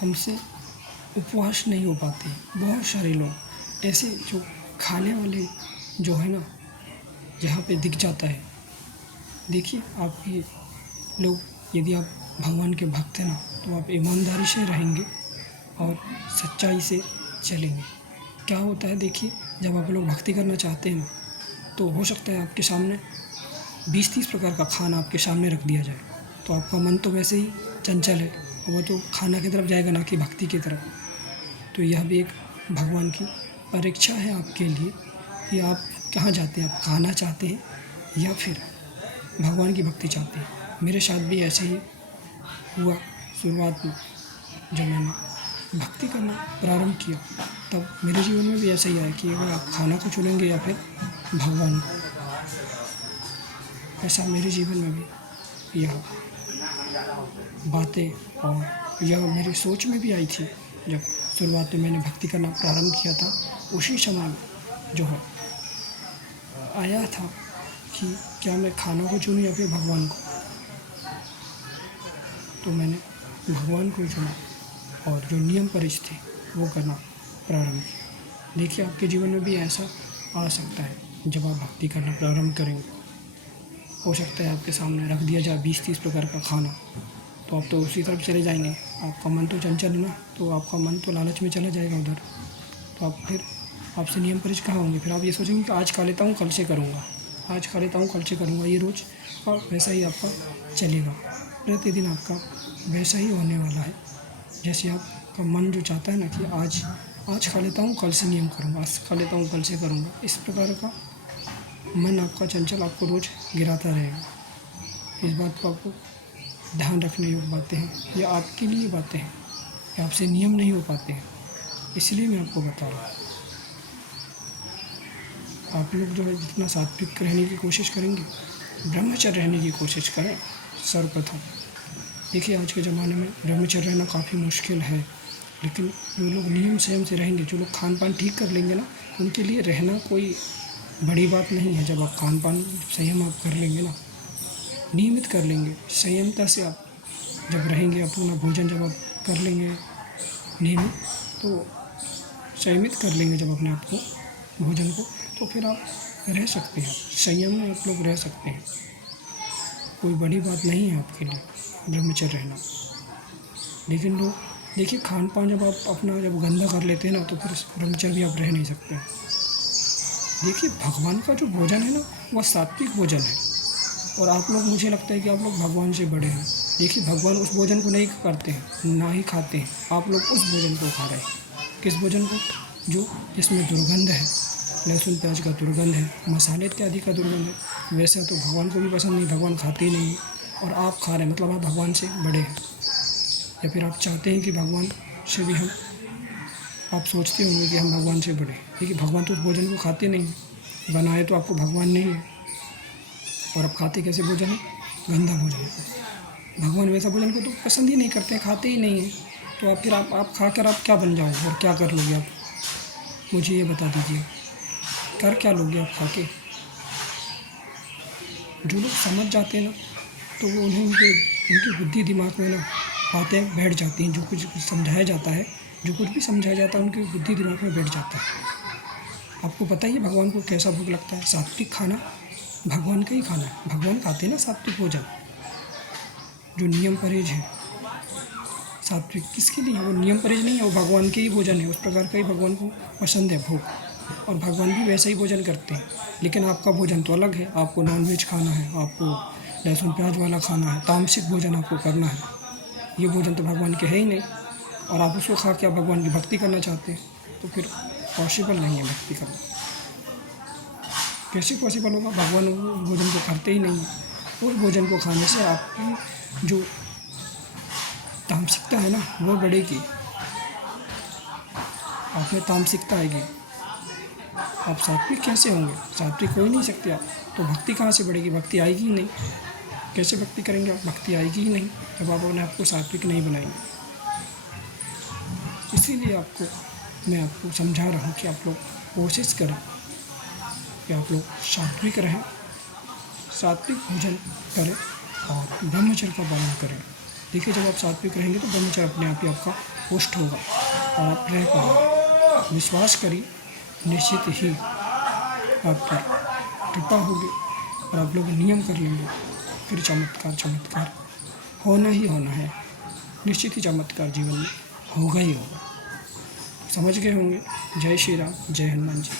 हमसे उपवास नहीं हो पाते। बहुत सारे लोग ऐसे जो खाने वाले जो है ना, जहाँ पे दिख जाता है। देखिए, आप ये लोग, यदि आप भगवान के भक्त हैं ना, तो आप ईमानदारी से रहेंगे और सच्चाई से चलेंगे। क्या होता है देखिए, जब आप लोग भक्ति करना चाहते हैं ना, तो हो सकता है आपके सामने 20-30 प्रकार का खाना आपके सामने रख दिया जाए, तो आपका मन तो वैसे ही चंचल है, वो तो खाना की तरफ जाएगा, ना कि भक्ति की तरफ। तो यह भी एक भगवान की परीक्षा है आपके लिए कि आप कहाँ जाते हैं, आप खाना चाहते हैं या फिर भगवान की भक्ति चाहते हैं। मेरे साथ भी ऐसे ही हुआ शुरुआत में। जब मैंने भक्ति करना प्रारंभ किया, तब मेरे जीवन में भी ऐसा ही आया कि अगर आप खाना को चुनेंगे या फिर भगवान को। ऐसा मेरे जीवन में भी यह बातें और यह मेरी सोच में भी आई थी। जब शुरुआत में मैंने भक्ति करना प्रारंभ किया था, उसी समय में जो है आया था कि क्या मैं खाना को चुनूँ या फिर भगवान को। तो मैंने भगवान को चुना और जो नियम परिच थे वो करना प्रारंभ किया। देखिए, आपके जीवन में भी ऐसा आ सकता है। जब आप भक्ति करना प्रारंभ करेंगे, हो सकता है आपके सामने रख दिया जाए 20-30 प्रकार का खाना, तो आप तो उसी तरफ चले जाएंगे। आपका मन तो चंचल है ना, तो आपका मन तो लालच में चला जाएगा उधर। तो आप फिर आपसे नियम परिच कहाँ होंगे। फिर आप ये सोचेंगे कि आज खा लेता हूँ, कल से करूँगा, आज खा लेता हूँ, कल से करूँगा। ये रोज़ और वैसा ही आपका चलेगा। प्रतिदिन आपका वैसा ही होने वाला है। जैसे आपका मन जो चाहता है ना कि आज खा लेता हूँ, कल से नियम करूँगा, आज खा लेता हूँ, कल से करूँगा, इस प्रकार का मन आपका चंचल आपको रोज़ गिराता रहेगा। इस बात को आपको ध्यान रखने योग्य बातें हैं। ये आपके लिए बातें हैं, ये आपसे नियम नहीं हो पाते हैं, इसलिए मैं आपको बता रहा हूँ। आप लोग जो है जितना सात्विक रहने की कोशिश करेंगे, ब्रह्मचर्य रहने की कोशिश करें सर्वप्रथम। देखिए, आज के ज़माने में ब्रह्मचर्य रहना काफ़ी मुश्किल है, लेकिन जो लोग नियम संयम से रहेंगे, जो लोग खान पान ठीक कर लेंगे ना, उनके लिए रहना कोई बड़ी बात नहीं है। जब आप खान पान संयम आप कर लेंगे ना, नियमित कर लेंगे, संयमता से आप जब रहेंगे, अपना भोजन जब आप कर लेंगे नियमित, तो संयमित कर लेंगे जब अपने आप को, भोजन को, तो फिर आप रह सकते हैं, संयम में आप लोग रह सकते हैं। कोई बड़ी बात नहीं है आपके लिए ब्रह्मचर्य रहना। लेकिन लोग देखिए, खान पान जब आप अपना जब गंदा कर लेते हैं ना, तो फिर ब्रह्मचर्य भी आप रह नहीं सकते। देखिए, भगवान का जो भोजन है ना, वह सात्विक भोजन है। और आप लोग, मुझे लगता है कि आप लोग भगवान से बड़े हैं। देखिए, भगवान उस भोजन को नहीं करते हैं, ना ही खाते हैं। आप लोग उस भोजन को खा रहे हैं। किस भोजन को? जो जिसमें दुर्गंध है, लहसुन प्याज का दुर्गंध है, मसाले इत्यादि का दुर्गंध है। वैसे तो भगवान को भी पसंद नहीं, भगवान खाते ही नहीं है, और आप खा रहे हैं, मतलब आप भगवान से बड़े हैं। या फिर आप चाहते हैं कि भगवान से भी हम, आप सोचते होंगे कि हम भगवान से बड़े हैं। देखिए, भगवान तो उस भोजन को खाते नहीं, बनाए तो आपको भगवान नहीं है, और आप खाते कैसे भोजन है? गंदा भोजन को। भगवान वैसा भोजन को तो पसंद ही नहीं करते, खाते ही नहीं हैं। तो आप फिर आप खा कर आप क्या बन जाओगे और क्या कर लोगे आप? मुझे ये बता दीजिए, कर क्या लोगे आप खा के? जो लोग समझ जाते हैं ना, तो वो उन्हें उनकी बुद्धि दिमाग में ना बातें बैठ जाती हैं। जो कुछ समझाया जाता है, जो कुछ भी समझाया जाता है, उनकी बुद्धि दिमाग में बैठ जाता है। आपको पता ही है भगवान को कैसा भोग लगता है। सात्विक खाना भगवान का ही खाना है। भगवान खाते हैं ना सात्विक भोजन, जो नियम परहेज है। सात्विक किसके लिए है? वो नियम परहेज नहीं है, वो भगवान के ही भोजन है। उस प्रकार का ही भगवान को पसंद है भोग, और भगवान भी वैसा ही भोजन करते हैं। लेकिन आपका भोजन तो अलग है। आपको नॉनवेज खाना है, आपको लहसुन प्याज वाला खाना है, तामसिक भोजन आपको करना है। ये भोजन तो भगवान के है ही नहीं, और आप उसको खा के आप भगवान की भक्ति करना चाहते हैं, तो फिर पॉसिबल नहीं है भक्ति करना। कैसे पॉसिबल होगा? भगवान उस भोजन को करते ही नहीं है। उस भोजन को खाने से आपकी जो तामसिकता है ना, वो बढ़ेगी। आप में तामसिकता आएगी। आप सात्विक कैसे होंगे? सात्विक हो ही नहीं सकते आप, तो भक्ति कहाँ से बढ़ेगी? भक्ति आएगी ही नहीं। कैसे भक्ति करेंगे आप? भक्ति आएगी ही नहीं जब आप अपने आप को सात्विक नहीं बनाएंगे। इसीलिए मैं आपको समझा रहा हूँ कि आप लोग कोशिश करें कि आप लोग सात्विक रहें, सात्विक भोजन करें और ब्रह्मचर्य का पालन करें। देखिए, जब आप सात्विक रहेंगे तो ब्रह्मचर्य अपने आप ही आपका पुष्ट होगा और आप रह पाएंगे। विश्वास करिए, निश्चित ही आप पर कृपा होगी और आप लोग नियम कर लेंगे, फिर चमत्कार होना ही होना है। निश्चित ही चमत्कार जीवन में होगा ही होगा। समझ गए होंगे। जय श्री राम, जय हनुमान जी।